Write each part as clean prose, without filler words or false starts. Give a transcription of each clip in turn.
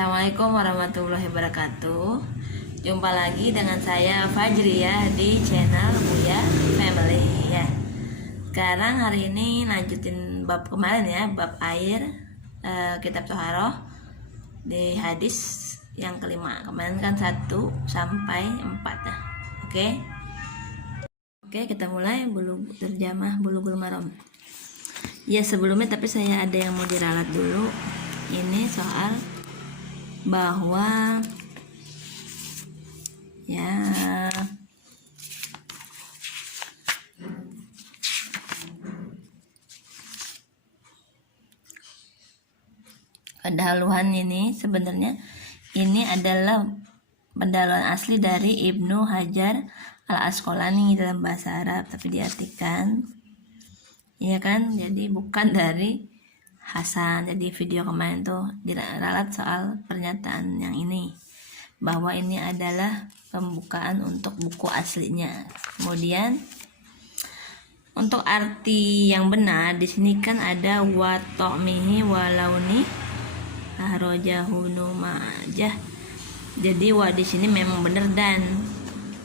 Assalamualaikum warahmatullahi wabarakatuh. Jumpa lagi dengan saya Fajri ya di channel Buya Family ya. Sekarang hari ini lanjutin bab kemarin ya, bab air kitab Toharoh di hadis yang kelima. Kemarin kan 1 sampai 4 ya. Oke, kita mulai terjemah Bulughul Maram. Ya sebelumnya tapi saya ada yang mau diralat dulu. Ini soal bahwa ya pendahuluan ini sebenarnya ini adalah pendahuluan asli dari Ibnu Hajar Al-Asqalani dalam bahasa Arab, tapi diartikan ya kan, jadi bukan dari Hasan. Jadi video kemarin tuh diralat soal pernyataan yang ini, bahwa ini adalah pembukaan untuk buku aslinya. Kemudian untuk arti yang benar di sini kan ada wa ta'mihi wa launi ahrajahu Ibnu Majah. Jadi wa di sini memang benar, dan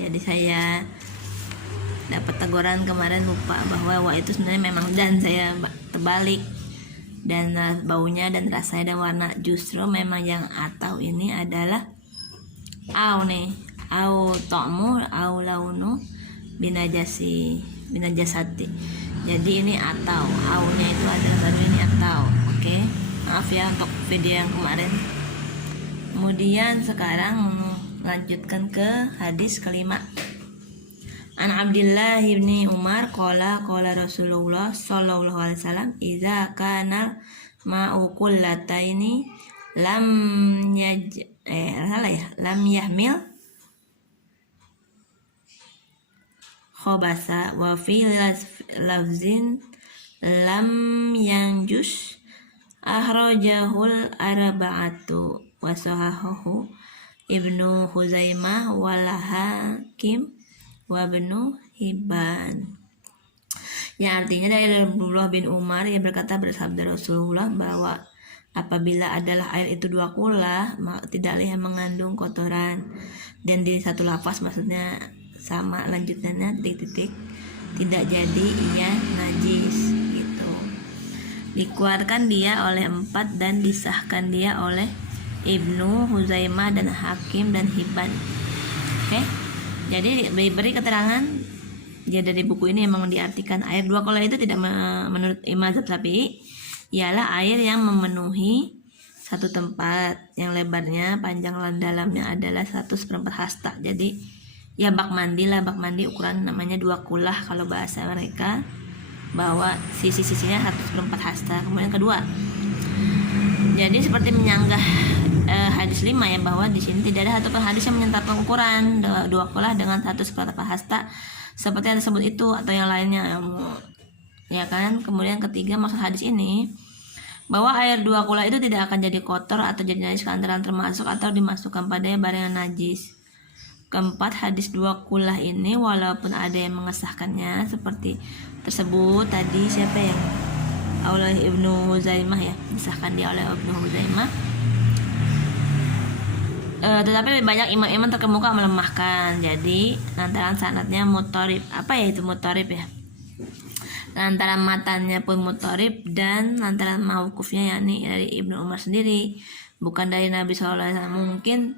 jadi saya dapat teguran kemarin lupa bahwa wa itu sebenarnya memang dan, saya terbalik, dan baunya dan rasanya dan warna. Justru memang yang atau ini adalah au nih, au ta'mu au launu binajasati. Jadi ini atau aunya itu adalah baru ini atau. Oke, maaf ya untuk video yang kemarin. Kemudian sekarang lanjutkan ke hadis kelima. An Abdullah ibni Umar qala Rasulullah sallallahu alaihi wasallam idza kana ma'u kullataini lam yahmil khabasa wa fi lafzin lam yanjus akhrajahul arba'atu wa sahahahu Ibnu Huzaimah wal Hakim wa Ibnu Hibban. Yang artinya dari Abdullah bin Umar yang berkata, bersabda Rasulullah bahwa apabila adalah air itu 2 kula tidaklah yang mengandung kotoran. Dan di satu lafaz maksudnya sama lanjutannya titik-titik, tidak jadi ia najis gitu. Dikeluarkan dia oleh 4 dan disahkan dia oleh Ibnu Huzaimah dan Hakim dan Hibban. Oke. Jadi beri keterangan ya dari buku ini memang diartikan air 2 kula itu tidak menurut Imam Syafi'i ialah air yang memenuhi satu tempat yang lebarnya, panjang dan dalamnya adalah 1/4 hasta. Jadi ya bak mandi ukuran namanya 2 kulah kalau bahasa mereka, bahwa sisi-sisinya 1/4 hasta. Kemudian kedua, jadi seperti menyanggah hadis 5 ya, bahwa di sini tidak ada satu hadis yang menetapkan ukuran 2 kulah dengan 1/4 hasta seperti yang disebut itu atau yang lainnya ya kan. Kemudian ketiga, maksud hadis ini bahwa air 2 kulah itu tidak akan jadi kotor atau jadi najis lantaran termasuk atau dimasukkan padanya barang yang najis. Keempat, hadis 2 kulah ini walaupun ada yang mengesahkannya seperti tersebut tadi, siapa yang oleh Ibnu Huzaimah ya, disahkan dia oleh Ibnu Huzaimah, tetapi lebih banyak imam-imam terkemuka melemahkan. Jadi lantaran sanadnya mutarib. Apa ya itu mutarib ya? Lantaran matanya pun mutarib dan lantaran mauqufnya yakni dari Ibnu Umar sendiri, bukan dari Nabi SAW. Mungkin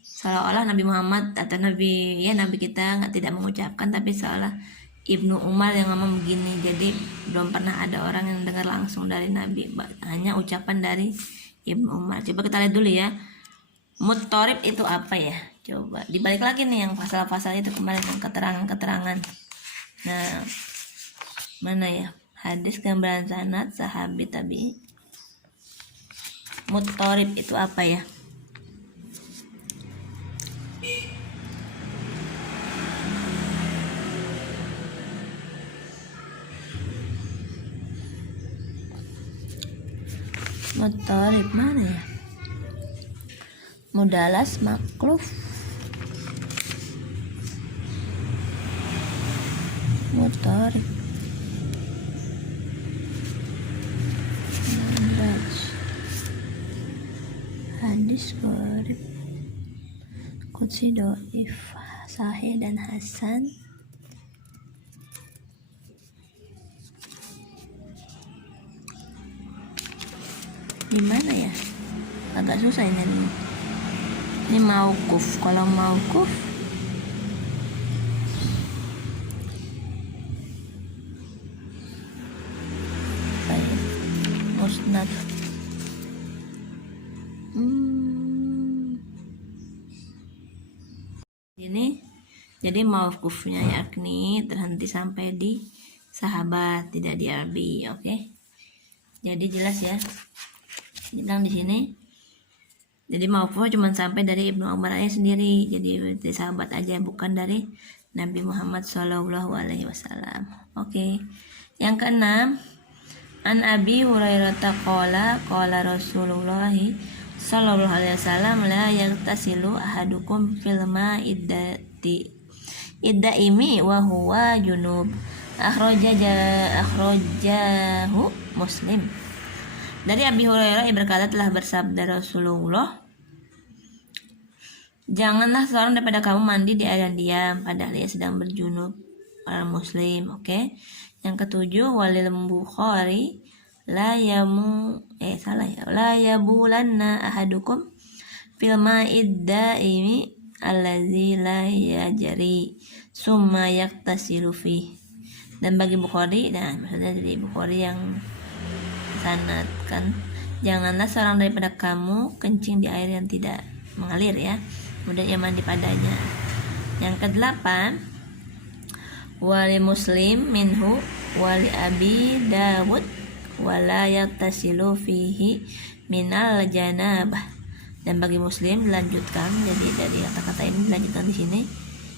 seolah-olah Nabi Muhammad atau Nabi kita tidak mengucapkan, tapi seolah Ibnu Umar yang ngomong begini. Jadi belum pernah ada orang yang dengar langsung dari Nabi, hanya ucapan dari Ibnu Umar. Coba kita lihat dulu ya, mutarib itu apa ya? Coba dibalik lagi nih yang pasal-pasal itu kemarin, yang keterangan-keterangan. Nah, mana ya? Hadis, gambaran sanad, sahabi, tabi. Mutarib itu apa ya? Mutarib mana ya? Mudalas, makluf, mutarib, hadis gharib, qudsi, dhaif, sahih dan hasan. Gimana ya? Agak susah ini. Ini mauquf. Kalau mauquf musnad. Ini jadi mauqufnya yakni terhenti sampai di sahabat, tidak di Arbi. Oke. Jadi jelas ya. Bilang di sini. Jadi mauquf cuma sampai dari Ibnu Umar aja sendiri. Jadi dari sahabat aja, bukan dari Nabi Muhammad SAW. Oke. Yang keenam, an Abi Hurairah qala qala Rasulullah sallallahu alaihi wasallam la yaghtasilu ahadukum fil iddaimi wa huwa junub. Akhrajahu Muslim. Dari Abi Hurairah yang berkata, telah bersabda Rasulullah, janganlah seorang daripada kamu mandi di air yang diam padahal ia sedang berjunub. Orang Muslim. Oke. Yang ketujuh, walil Bukhari la yabulanna ahadukum fil ma'id daimi allazi la yajri summa yaktasilu fi. Dan bagi Bukhari, nah maksudnya dari Bukhari yang sanadkan, janganlah seorang daripada kamu kencing di air yang tidak mengalir ya, kemudian ia mandi padanya. Yang kedelapan, wali Muslim minhu wali Abi Dawud wala yaktasilu fihi minal janabah. Dan bagi Muslim dilanjutkan, jadi dari kata-kata ini dilanjutkan di sini.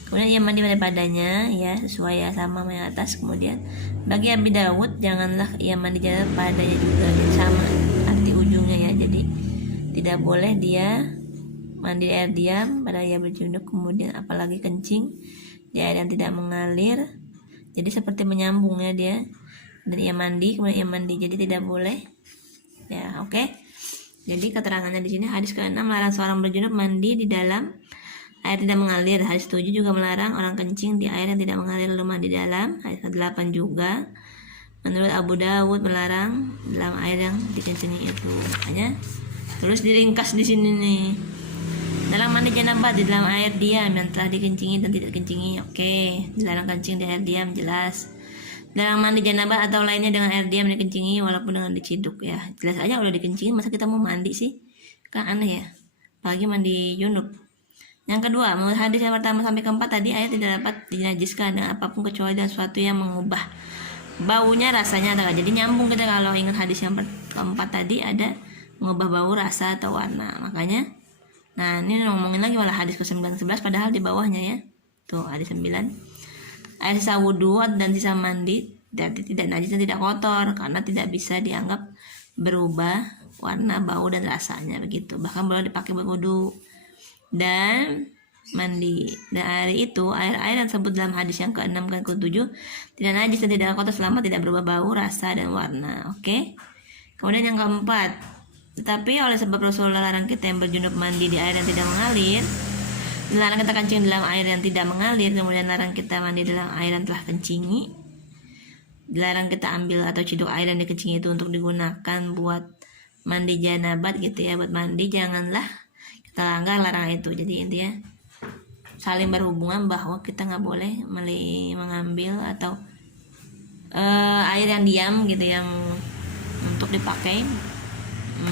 Kemudian ia mandi padanya ya, sesuai ya sama yang atas. Kemudian bagi Abi Dawud, janganlah ia mandi janabah padanya juga, jadi sama arti ujungnya ya. Jadi tidak boleh dia mandi air diam pada ia berjunub, kemudian apalagi kencing di air yang tidak mengalir. Jadi seperti menyambung ya dia. Dan ia mandi, kemudian ia mandi, jadi tidak boleh ya. Oke. Jadi keterangannya di sini, hadis ke-6 melarang seorang berjunub mandi di dalam air tidak mengalir. Hadis 7 juga melarang orang kencing di air yang tidak mengalir lalu mandi di dalam. Hadis ke-8 juga menurut Abu Dawud melarang dalam air yang dikencingi itu. Makanya terus diringkas di sini nih. Dalam mandi janabah di dalam air diam yang telah dikencingi dan tidak dikencingi. Oke, dilarang kencing di air diam, jelas. Dalam mandi janabah atau lainnya dengan air diam dikencingi walaupun dengan diciduk ya. Jelas aja udah dikencingi, masa kita mau mandi sih? Kan aneh ya. Apalagi mandi junub. Yang kedua, menurut hadis yang pertama sampai keempat tadi, air tidak dapat dinajiskan dengan apapun kecuali dengan sesuatu yang mengubah baunya, rasanya atau jadi nyambung kita kalau ingat hadis yang keempat tadi ada mengubah bau, rasa atau warna. Makanya nah ini ngomongin lagi malah hadis ke-9 11 padahal di bawahnya ya. Tuh hadis 9. Air sisa wudu dan sisa mandi jadi tidak najis dan tidak kotor karena tidak bisa dianggap berubah warna, bau dan rasanya begitu. Bahkan boleh dipakai buat wudu dan mandi. Dan air itu, air yang disebut dalam hadis yang ke-6 dan ke-7 tidak najis dan tidak kotor selama tidak berubah bau, rasa dan warna. Oke. Kemudian yang keempat, tetapi oleh sebab Rasulullah larang kita yang berjunub mandi di air yang tidak mengalir, dilarang kita kencing dalam air yang tidak mengalir, kemudian larang kita mandi dalam air yang telah kencingi, dilarang kita ambil atau ciduk air yang dikencingi itu untuk digunakan buat mandi janabat gitu ya, buat mandi, janganlah kita langgar larangan itu. Jadi intinya saling berhubungan bahwa kita nggak boleh mengambil atau air yang diam gitu yang untuk dipakai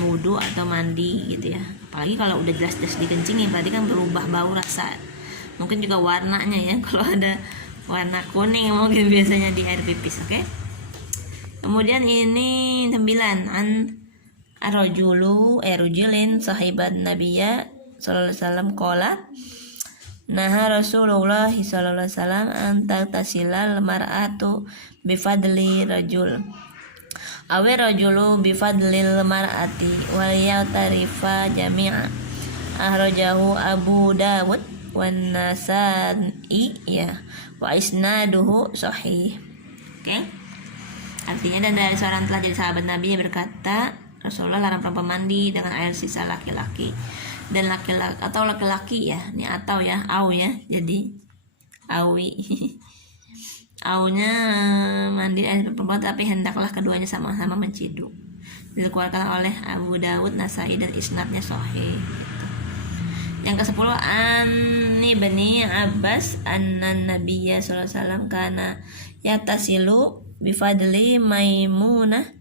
wudhu atau mandi gitu ya. Apalagi kalau udah jelas-jelas dikencingin, berarti kan berubah bau, rasa, mungkin juga warnanya ya. Kalau ada warna kuning mungkin biasanya di air pipis. Oke. Kemudian ini 9, an rajulin sahibat Nabiyya sallallahu alaihi wasallam qala naha Rasulullah sallallahu alaihi wasallam an taghtasilal mar'atu bifadli rajul awi rajulu bifadlil mar'ati wa yatarifa jami'a. Akhrajahu Abu Dawud wan Nasa'i ya wa isnaduhu sahih. Oke. Artinya, dan dari seorang telah jadi sahabat Nabi yang berkata, Rasulullah larang perempuan mandi dengan air sisa laki-laki dan laki-laki ya, ini atau ya, au ya, jadi awi. Aunya mandi air perempuan, tapi hendaklah keduanya sama-sama menciduk. Dikeluarkan oleh Abu Dawud, Nasai, dan isnadnya sahih. Yang ke-10, an Ibni Abbas anna Nabiyya sallallahu alaihi wasallam kana yatasilu bifadli Maimunah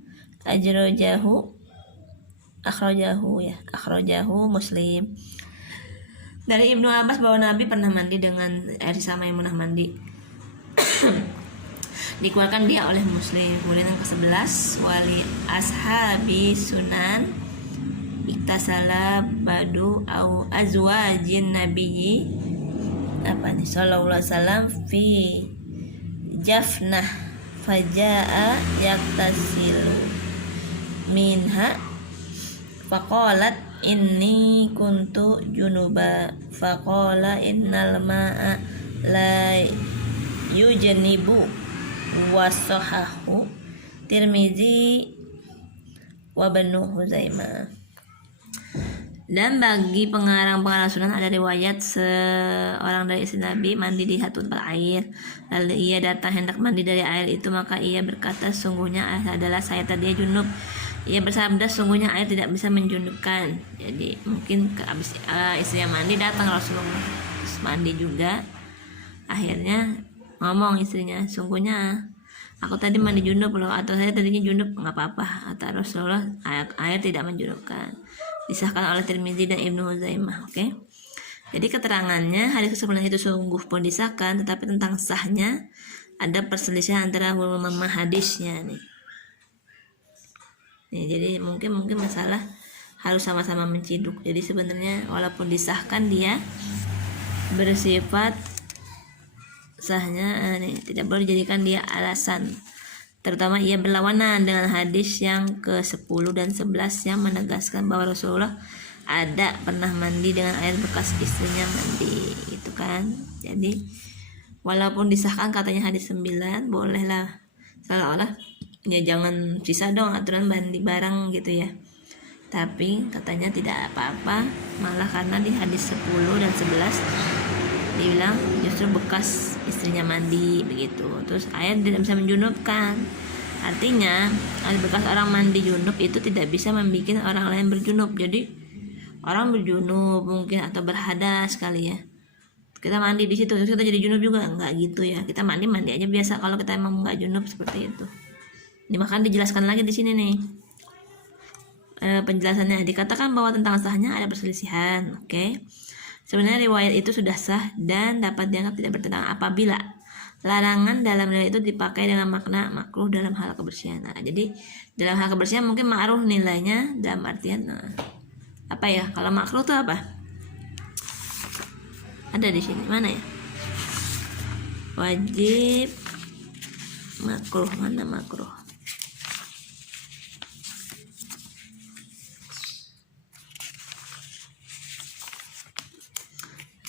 akhrajahu Muslim. Dari Ibnu Abbas bahwa Nabi pernah mandi dengan air sisa Maimunah mandi. Dikeluarkan dia oleh Muslim. Kemudian yang ke-11, wali ashabi sunan iktasala badu au azwajin nabiyyi sallallahu alaihi wasallam fi jafnah fajaa yaktasilu minha faqalat inni kuntu junuba faqala innal ma'a la yujnibu wasahahu Tirmizi wa Ibnu Huzaimah. Dan bagi pengarang sunan ada riwayat seorang dari istri Nabi mandi di satu tempat air, lalu ia datang hendak mandi dari air itu, maka ia berkata, sungguhnya air adalah saya tadi junub. Ia bersabda, sungguhnya air tidak bisa menjunubkan. Jadi mungkin habis istrinya mandi, datang Rasulullah mandi juga. Akhirnya ngomong istrinya, sungguhnya aku tadi mandi junub loh, atau saya tadinya junub. Nggak apa-apa, kata Rasulullah, air tidak menjunubkan. Disahkan oleh Tirmizi dan Ibnu Huzaimah. Oke. Jadi keterangannya hadis ke-9 itu sungguh pun disahkan, tetapi tentang sahnya ada perselisihan antara ulama hadisnya nih. Jadi mungkin masalah harus sama-sama menciduk. Jadi sebenarnya walaupun disahkan, dia bersifat sahnya tidak boleh dijadikan dia alasan. Terutama ia berlawanan dengan hadis yang ke-10 dan 11 yang menegaskan bahwa Rasulullah ada pernah mandi dengan air bekas istrinya mandi, itu kan. Jadi walaupun disahkan katanya hadis 9, bolehlah seolah-olah ya jangan sisa dong aturan mandi bareng gitu ya. Tapi katanya tidak apa-apa, malah karena di hadis 10 dan 11 dibilang justru bekas istrinya mandi begitu. Terus air tidak bisa menjunubkan. Artinya air bekas orang mandi junub itu tidak bisa membuat orang lain berjunub. Jadi orang berjunub mungkin atau berhadas kali ya, kita mandi di situ terus kita jadi junub juga, enggak gitu ya. Kita mandi aja biasa kalau kita emang enggak junub, seperti itu. Ini bahkan dijelaskan lagi di sini nih. Penjelasannya dikatakan bahwa tentang sahnya ada perselisihan. Oke. Sebenarnya riwayat itu sudah sah dan dapat dianggap tidak bertentangan apabila larangan dalam riwayat itu dipakai dengan makna makruh dalam hal kebersihan. Nah, jadi dalam hal kebersihan mungkin ma'ruf nilainya dalam artian apa ya? Kalau makruh itu apa? Ada di sini. Mana ya? Wajib, makruh, mana makruh?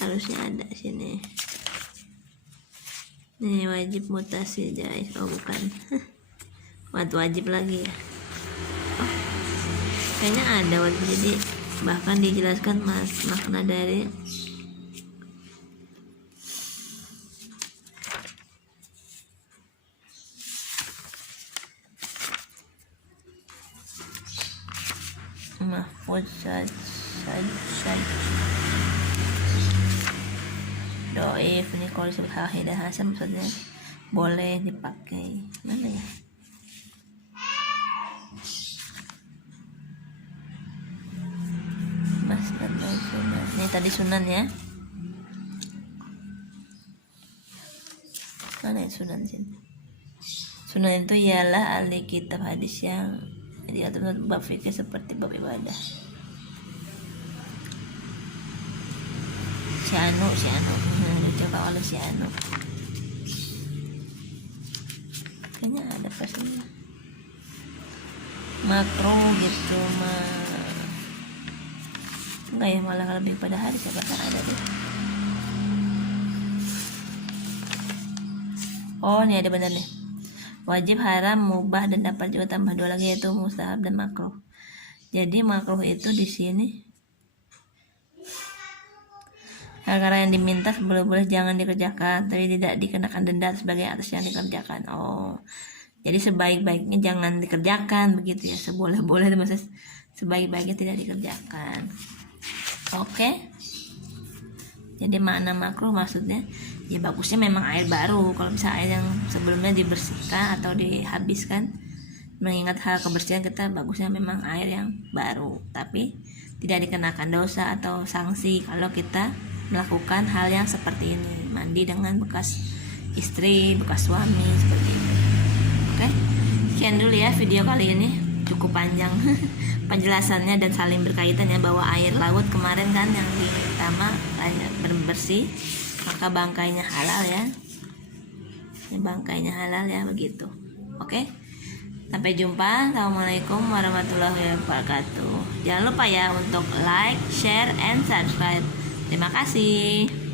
Harusnya ada sini. Nih wajib mutasi guys. Oh bukan. Wajib lagi ya. Oh, kayaknya ada wajib. Jadi bahkan dijelaskan makna dari mahfuz saja. Doif ini kalau disebut hakidah hasan maksudnya boleh dipakai. Mana ya? Masnad sunan. Ini tadi sunan ya. Mana ya sunan sini? Sunan itu ialah ahli kitab hadis yang diatur bab fikih seperti bab ibadah. Si Anu coba oleh si Anu kayaknya ada pastinya makro gitu enggak ya, malah lebih pada hadis ya, bahkan ada deh. Oh ini ada benar nih, wajib, haram, mubah, dan dapat juga tambah dua lagi yaitu mustahab dan makruh. Jadi makruh itu di sini hal-hal yang diminta boleh-boleh jangan dikerjakan, tapi tidak dikenakan denda sebagai atas yang dikerjakan. Oh, jadi sebaik-baiknya jangan dikerjakan begitu ya. Seboleh-boleh maksudnya sebaik-baiknya tidak dikerjakan. Oke. Jadi makna makruh maksudnya ya bagusnya memang air baru. Kalau bisa air yang sebelumnya dibersihkan atau dihabiskan, mengingat hal kebersihan kita bagusnya memang air yang baru. Tapi tidak dikenakan dosa atau sanksi kalau kita melakukan hal yang seperti ini, mandi dengan bekas istri, bekas suami seperti itu. Oke, sekian dulu ya video kali ini, cukup panjang penjelasannya dan saling berkaitan ya, bahwa air laut kemarin kan yang pertama air bersih, maka bangkainya halal ya, bangkainya halal ya begitu. Oke, sampai jumpa. Assalamualaikum warahmatullahi wabarakatuh. Jangan lupa ya untuk like, share, and subscribe. Terima kasih.